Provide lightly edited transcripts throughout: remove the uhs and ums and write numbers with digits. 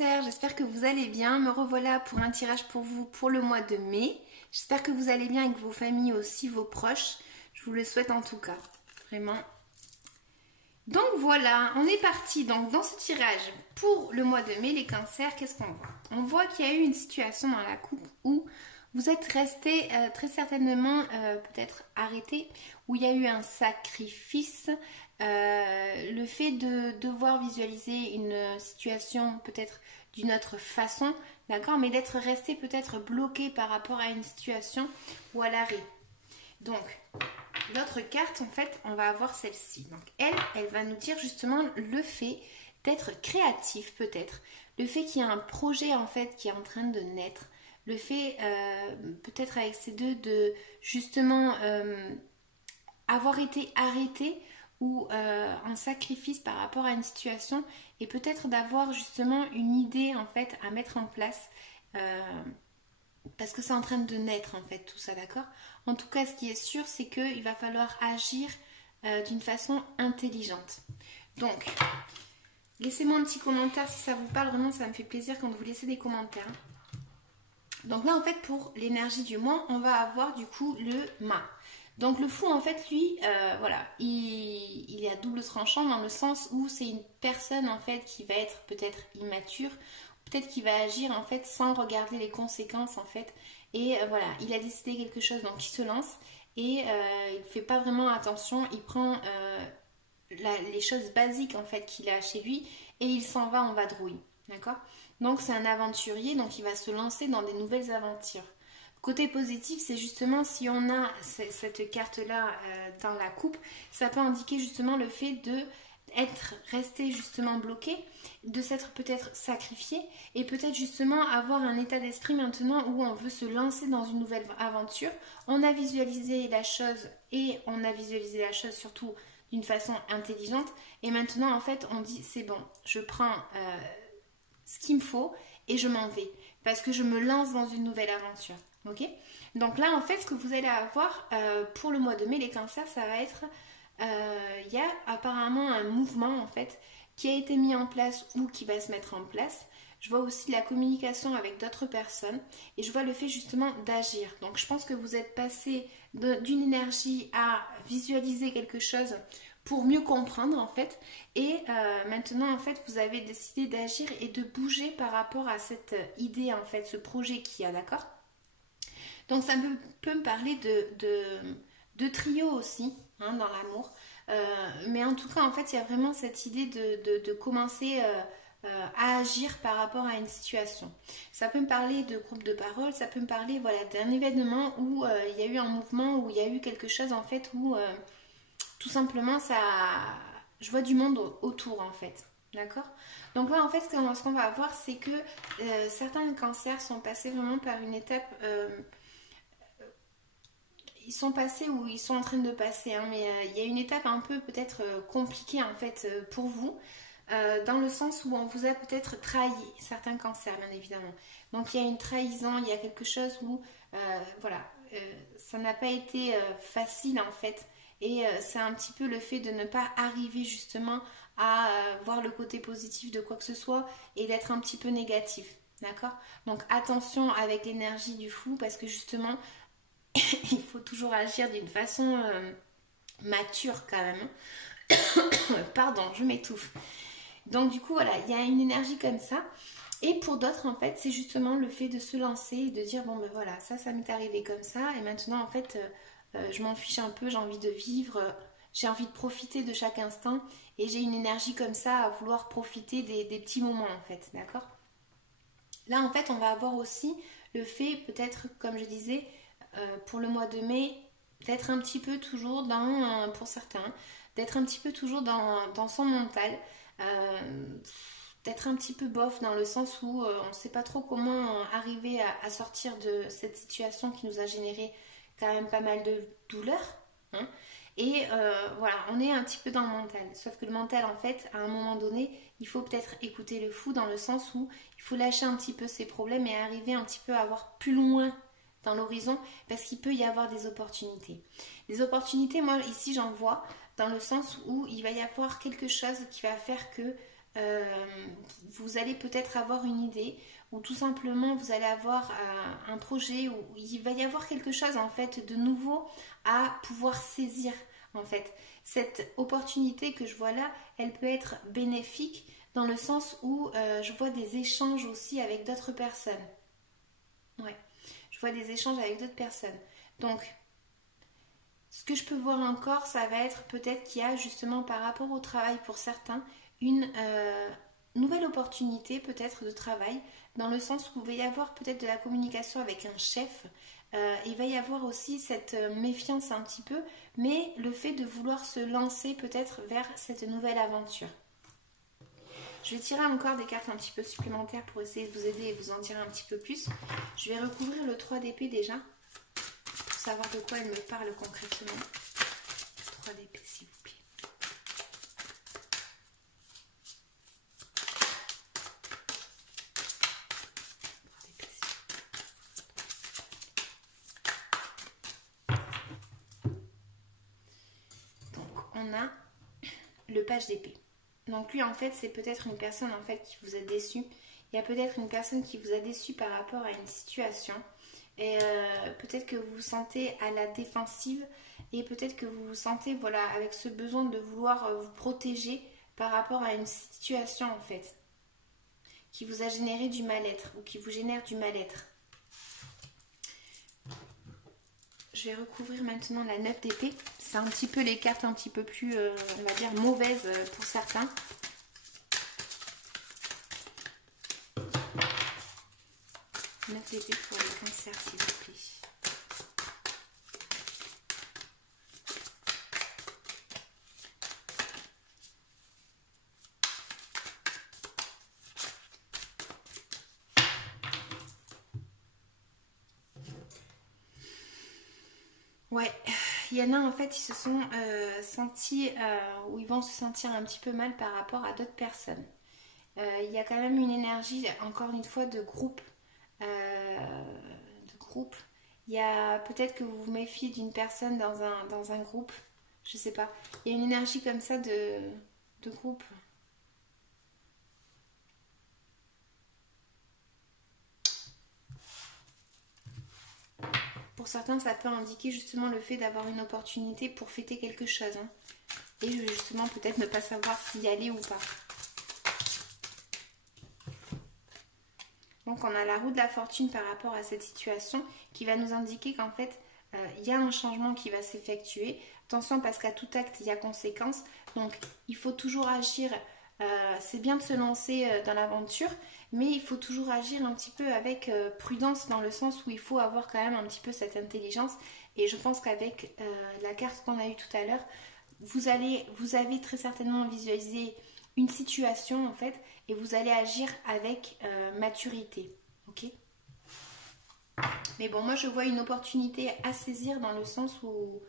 Cancer, j'espère que vous allez bien. Me revoilà pour un tirage pour vous pour le mois de mai. J'espère que vous allez bien avec vos familles aussi, vos proches. Je vous le souhaite en tout cas, vraiment. Donc voilà, on est parti. Donc dans ce tirage pour le mois de mai, les cancers, qu'est-ce qu'on voit? On voit qu'il y a eu une situation dans la coupe où vous êtes resté très certainement peut-être arrêté, où il y a eu un sacrifice, le fait de devoir visualiser une situation peut-être d'une autre façon, d'accord, mais d'être resté peut-être bloqué par rapport à une situation ou à l'arrêt. Donc, l'autre carte, en fait, on va avoir celle-ci. Donc, elle va nous dire justement le fait d'être créatif peut-être, le fait qu'il y a un projet en fait qui est en train de naître, le fait peut-être avec ces deux de justement avoir été arrêté ou un sacrifice par rapport à une situation et peut-être d'avoir justement une idée en fait à mettre en place parce que c'est en train de naître en fait tout ça, d'accord? En tout cas, ce qui est sûr, c'est qu'il va falloir agir d'une façon intelligente. Donc, laissez-moi un petit commentaire si ça vous parle, vraiment ça me fait plaisir quand vous laissez des commentaires. Donc là en fait pour l'énergie du mois, on va avoir du coup le mât. Donc le fou en fait lui, voilà, il est à double tranchant dans le sens où c'est une personne en fait qui va être peut-être immature, peut-être qui va agir en fait sans regarder les conséquences en fait. Et voilà, il a décidé quelque chose donc il se lance et il ne fait pas vraiment attention, il prend les choses basiques en fait qu'il a chez lui et il s'en va en vadrouille, d'accord? Donc c'est un aventurier, donc il va se lancer dans des nouvelles aventures. Côté positif, c'est justement si on a cette carte-là dans la coupe, ça peut indiquer justement le fait de être resté justement bloqué, de s'être peut-être sacrifié et peut-être justement avoir un état d'esprit maintenant où on veut se lancer dans une nouvelle aventure. On a visualisé la chose et on a visualisé la chose surtout d'une façon intelligente et maintenant en fait on dit c'est bon, je prends ce qu'il me faut et je m'en vais parce que je me lance dans une nouvelle aventure. Ok? Donc là en fait ce que vous allez avoir pour le mois de mai les cancers, ça va être il y a apparemment un mouvement en fait qui a été mis en place ou qui va se mettre en place. Je vois aussi la communication avec d'autres personnes et je vois le fait justement d'agir. Donc je pense que vous êtes passé d'une énergie à visualiser quelque chose pour mieux comprendre en fait et maintenant en fait vous avez décidé d'agir et de bouger par rapport à cette idée en fait, ce projet qu'il y a, d'accord? Donc ça peut me parler de trio aussi hein, dans l'amour mais en tout cas en fait il y a vraiment cette idée de commencer à agir par rapport à une situation. Ça peut me parler de groupe de parole, ça peut me parler voilà, d'un événement où il y a eu un mouvement, où il y a eu quelque chose en fait où tout simplement ça, je vois du monde autour en fait, d'accord? Donc là en fait ce qu'on va voir c'est que certains cancers sont passés vraiment par une étape ils sont passés ou ils sont en train de passer hein, mais il y a une étape un peu peut-être compliquée en fait pour vous dans le sens où on vous a peut-être trahi, certains cancers bien évidemment. Donc il y a une trahison, il y a quelque chose où voilà, ça n'a pas été facile en fait et c'est un petit peu le fait de ne pas arriver justement à voir le côté positif de quoi que ce soit et d'être un petit peu négatif, d'accord? Donc attention avec l'énergie du fou parce que justement il faut toujours agir d'une façon mature quand même. Pardon, je m'étouffe. Donc du coup voilà, il y a une énergie comme ça. Et pour d'autres en fait, c'est justement le fait de se lancer et de dire bon ben voilà, ça m'est arrivé comme ça et maintenant en fait je m'en fiche un peu, j'ai envie de vivre, j'ai envie de profiter de chaque instant et j'ai une énergie comme ça à vouloir profiter des petits moments en fait, d'accord? Là en fait on va avoir aussi le fait peut-être comme je disais pour le mois de mai d'être un petit peu toujours dans, pour certains, d'être un petit peu toujours dans son mental, d'être un petit peu bof dans le sens où on ne sait pas trop comment arriver à sortir de cette situation qui nous a généré quand même pas mal de douleurs. Hein. Et voilà, on est un petit peu dans le mental. Sauf que le mental, en fait, à un moment donné, il faut peut-être écouter le fou dans le sens où il faut lâcher un petit peu ses problèmes et arriver un petit peu à voir plus loin dans l'horizon parce qu'il peut y avoir des opportunités. Des opportunités, moi ici j'en vois dans le sens où il va y avoir quelque chose qui va faire que vous allez peut-être avoir une idée, ou tout simplement vous allez avoir un projet où il va y avoir quelque chose en fait de nouveau à pouvoir saisir en fait. Cette opportunité que je vois là, elle peut être bénéfique dans le sens où je vois des échanges aussi avec d'autres personnes. Ouais, je vois des échanges avec d'autres personnes. Donc, ce que je peux voir encore, ça va être peut-être qu'il y a justement par rapport au travail pour certains, une nouvelle opportunité peut-être de travail, dans le sens où il va y avoir peut-être de la communication avec un chef. Il va y avoir aussi cette méfiance un petit peu, mais le fait de vouloir se lancer peut-être vers cette nouvelle aventure. Je vais tirer encore des cartes un petit peu supplémentaires pour essayer de vous aider et vous en dire un petit peu plus. Je vais recouvrir le 3 d'épée déjà, pour savoir de quoi elle me parle concrètement. 3 d'épée s'il vous plaît. Donc on a le page d'épée. Donc lui en fait c'est peut-être une personne en fait qui vous a déçu. Il y a peut-être une personne qui vous a déçu par rapport à une situation. Et peut-être que vous vous sentez à la défensive et peut-être que vous vous sentez voilà, avec ce besoin de vouloir vous protéger par rapport à une situation en fait qui vous a généré du mal-être ou qui vous génère du mal-être. Je vais recouvrir maintenant la 9 d'épée. C'est un petit peu les cartes un petit peu plus, on va dire, mauvaises pour certains. Neuf d'épée pour les cancers, s'il vous plaît. Ouais, il y en a en fait, ils se sont sentis, ou ils vont se sentir un petit peu mal par rapport à d'autres personnes. Il y a quand même une énergie, encore une fois, de groupe. De groupe. Il y a peut-être que vous vous méfiez d'une personne dans un groupe. Je sais pas. Il y a une énergie comme ça de groupe. Pour certains, ça peut indiquer justement le fait d'avoir une opportunité pour fêter quelque chose. Hein. Et justement, peut-être ne pas savoir s'y aller ou pas. Donc, on a la roue de la fortune par rapport à cette situation qui va nous indiquer qu'en fait, il y a un changement qui va s'effectuer. Attention, parce qu'à tout acte, il y a conséquence. Donc, il faut toujours agir. C'est bien de se lancer dans l'aventure, mais il faut toujours agir un petit peu avec prudence dans le sens où il faut avoir quand même un petit peu cette intelligence. Et je pense qu'avec la carte qu'on a eue tout à l'heure, vous avez très certainement visualisé une situation en fait et vous allez agir avec maturité. Ok ? Mais bon, moi je vois une opportunité à saisir dans le sens où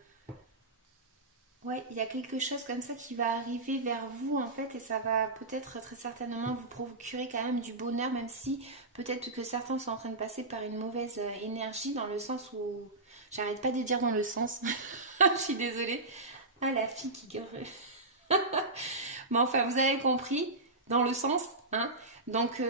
ouais, il y a quelque chose comme ça qui va arriver vers vous en fait et ça va peut-être très certainement vous procurer quand même du bonheur même si peut-être que certains sont en train de passer par une mauvaise énergie dans le sens où... J'arrête pas de dire dans le sens. Je suis désolée. Ah la fille qui gueule. Mais enfin vous avez compris dans le sens. Hein. Donc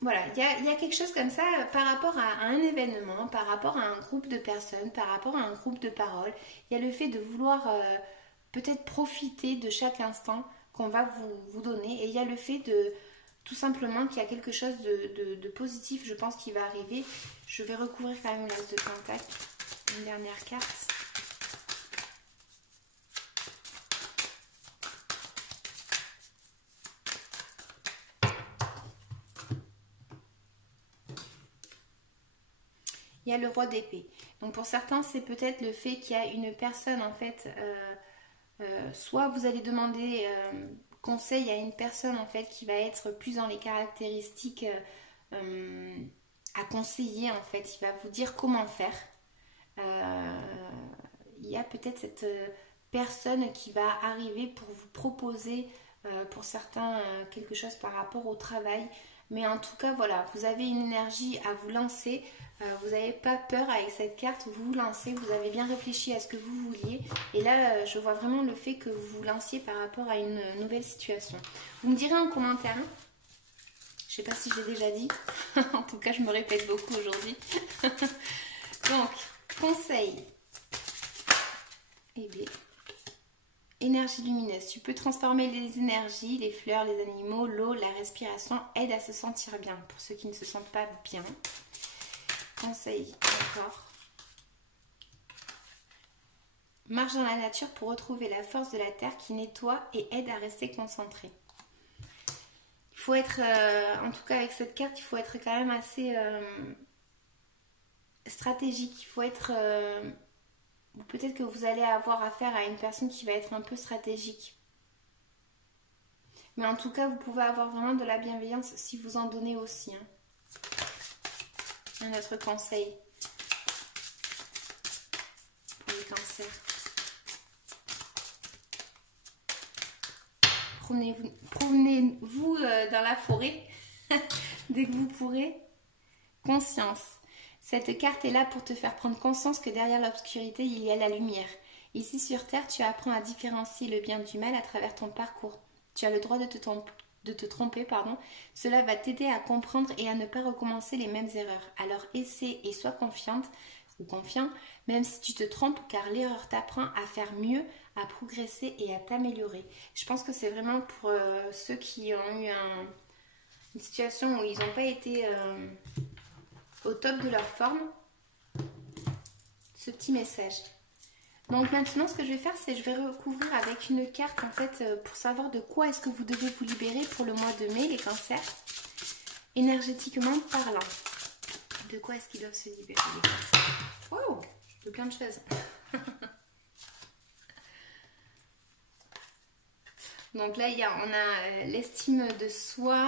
voilà, il y a quelque chose comme ça par rapport à un événement, par rapport à un groupe de personnes, par rapport à un groupe de paroles. Il y a le fait de vouloir peut-être profiter de chaque instant qu'on va vous donner. Et il y a le fait de tout simplement qu'il y a quelque chose de positif, je pense, qui va arriver. Je vais recouvrir quand même l'as de pentacle. Une dernière carte. Il y a le roi d'épée. Donc pour certains, c'est peut-être le fait qu'il y a une personne en fait, soit vous allez demander conseil à une personne en fait qui va être plus dans les caractéristiques à conseiller en fait. Il va vous dire comment faire. Il y a peut-être cette personne qui va arriver pour vous proposer pour certains quelque chose par rapport au travail. Mais en tout cas, voilà, vous avez une énergie à vous lancer. Vous n'avez pas peur avec cette carte, vous vous lancez, vous avez bien réfléchi à ce que vous vouliez. Et là, je vois vraiment le fait que vous vous lanciez par rapport à une nouvelle situation. Vous me direz en commentaire, hein. Je sais pas si je l'ai déjà dit. En tout cas, je me répète beaucoup aujourd'hui. Donc, conseil. Eh bien, énergie lumineuse. Tu peux transformer les énergies, les fleurs, les animaux, l'eau, la respiration aide à se sentir bien. Pour ceux qui ne se sentent pas bien. Conseil encore. Marche dans la nature pour retrouver la force de la terre qui nettoie et aide à rester concentré. Il faut être, en tout cas avec cette carte, il faut être quand même assez stratégique. Il faut être, peut-être que vous allez avoir affaire à une personne qui va être un peu stratégique. Mais en tout cas, vous pouvez avoir vraiment de la bienveillance si vous en donnez aussi. Hein. Un autre conseil pour les cancers. Promenez-vous dans la forêt dès que vous pourrez. Conscience. Cette carte est là pour te faire prendre conscience que derrière l'obscurité, il y a la lumière. Ici sur Terre, tu apprends à différencier le bien du mal à travers ton parcours. Tu as le droit de te tromper, pardon. Cela va t'aider à comprendre et à ne pas recommencer les mêmes erreurs. Alors essaie et sois confiante ou confiant, même si tu te trompes, car l'erreur t'apprend à faire mieux, à progresser et à t'améliorer. Je pense que c'est vraiment pour ceux qui ont eu une situation où ils n'ont pas été au top de leur forme, ce petit message. Donc maintenant, ce que je vais faire, c'est que je vais recouvrir avec une carte en fait pour savoir de quoi est-ce que vous devez vous libérer pour le mois de mai, les cancers, énergétiquement parlant. De quoi est-ce qu'ils doivent se libérer, les cancers? Wow, de plein de choses. Donc là, on a l'estime de soi,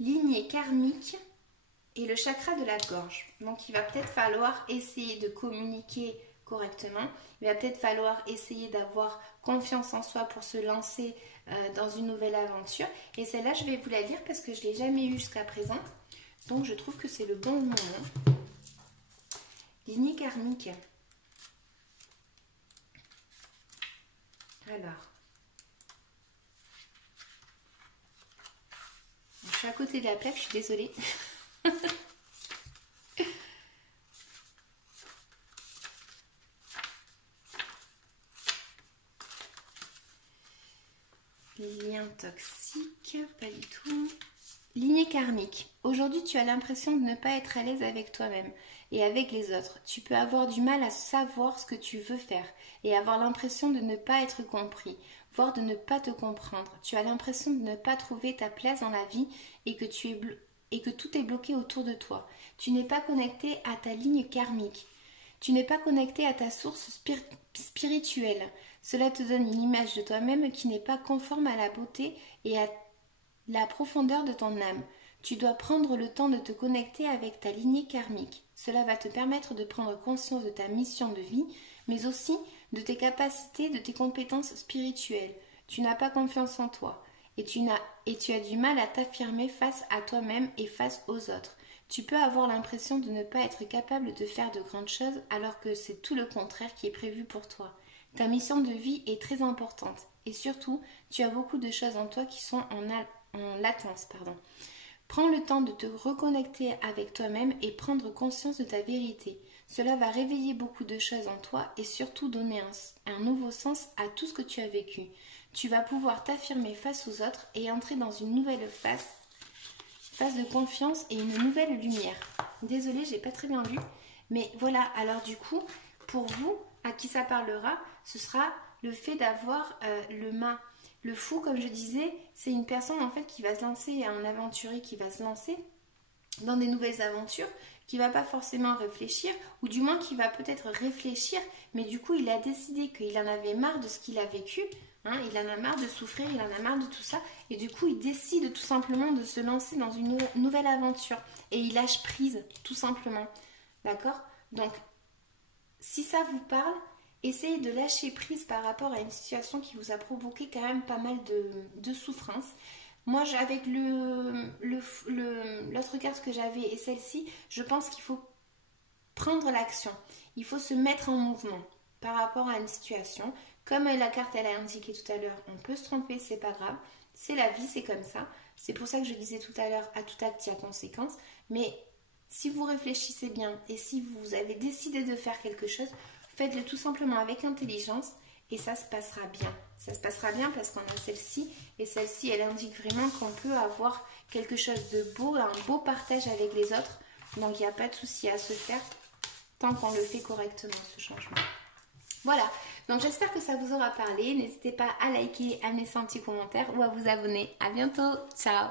lignée karmique et le chakra de la gorge. Donc il va peut-être falloir essayer de communiquer correctement. Il va peut-être falloir essayer d'avoir confiance en soi pour se lancer dans une nouvelle aventure. Et celle-là, je vais vous la lire parce que je ne l'ai jamais eue jusqu'à présent. Donc je trouve que c'est le bon moment. Lignée karmique. Alors. Je suis à côté de la plaque, je suis désolée. Lien toxique, pas du tout. Lignée karmique. Aujourd'hui, tu as l'impression de ne pas être à l'aise avec toi-même et avec les autres. Tu peux avoir du mal à savoir ce que tu veux faire et avoir l'impression de ne pas être compris, voire de ne pas te comprendre. Tu as l'impression de ne pas trouver ta place dans la vie et que tout est bloqué autour de toi. Tu n'es pas connecté à ta ligne karmique. Tu n'es pas connecté à ta source spirituelle. Cela te donne une image de toi-même qui n'est pas conforme à la beauté et à la profondeur de ton âme. Tu dois prendre le temps de te connecter avec ta lignée karmique. Cela va te permettre de prendre conscience de ta mission de vie, mais aussi de tes capacités, de tes compétences spirituelles. Tu n'as pas confiance en toi et tu as du mal à t'affirmer face à toi-même et face aux autres. Tu peux avoir l'impression de ne pas être capable de faire de grandes choses alors que c'est tout le contraire qui est prévu pour toi. Ta mission de vie est très importante et surtout, tu as beaucoup de choses en toi qui sont en latence. Prends le temps de te reconnecter avec toi-même et prendre conscience de ta vérité. Cela va réveiller beaucoup de choses en toi et surtout donner un nouveau sens à tout ce que tu as vécu. Tu vas pouvoir t'affirmer face aux autres et entrer dans une nouvelle phase de confiance et une nouvelle lumière. Désolée, j'ai pas très bien lu, mais voilà. Alors du coup, pour vous, à qui ça parlera, ce sera le fait d'avoir le mât. Le fou, comme je disais, c'est une personne en fait qui va se lancer, un aventurier qui va se lancer dans des nouvelles aventures, qui va pas forcément réfléchir, ou du moins qui va peut-être réfléchir, mais du coup il a décidé qu'il en avait marre de ce qu'il a vécu, hein, il en a marre de souffrir, il en a marre de tout ça, et du coup il décide tout simplement de se lancer dans une nouvelle aventure, et il lâche prise, tout simplement, d'accord? Donc, si ça vous parle, essayez de lâcher prise par rapport à une situation qui vous a provoqué quand même pas mal de souffrance. Moi, avec l'autre carte que j'avais et celle-ci, je pense qu'il faut prendre l'action. Il faut se mettre en mouvement par rapport à une situation. Comme la carte elle a indiqué tout à l'heure, on peut se tromper, c'est pas grave. C'est la vie, c'est comme ça. C'est pour ça que je disais tout à l'heure, à tout acte, il y a conséquence. Mais si vous réfléchissez bien et si vous avez décidé de faire quelque chose, faites-le tout simplement avec intelligence et ça se passera bien. Ça se passera bien parce qu'on a celle-ci et celle-ci, elle indique vraiment qu'on peut avoir quelque chose de beau, un beau partage avec les autres. Donc il n'y a pas de souci à se faire tant qu'on le fait correctement, ce changement. Voilà, donc j'espère que ça vous aura parlé. N'hésitez pas à liker, à me laisser un petit commentaire ou à vous abonner. À bientôt, ciao!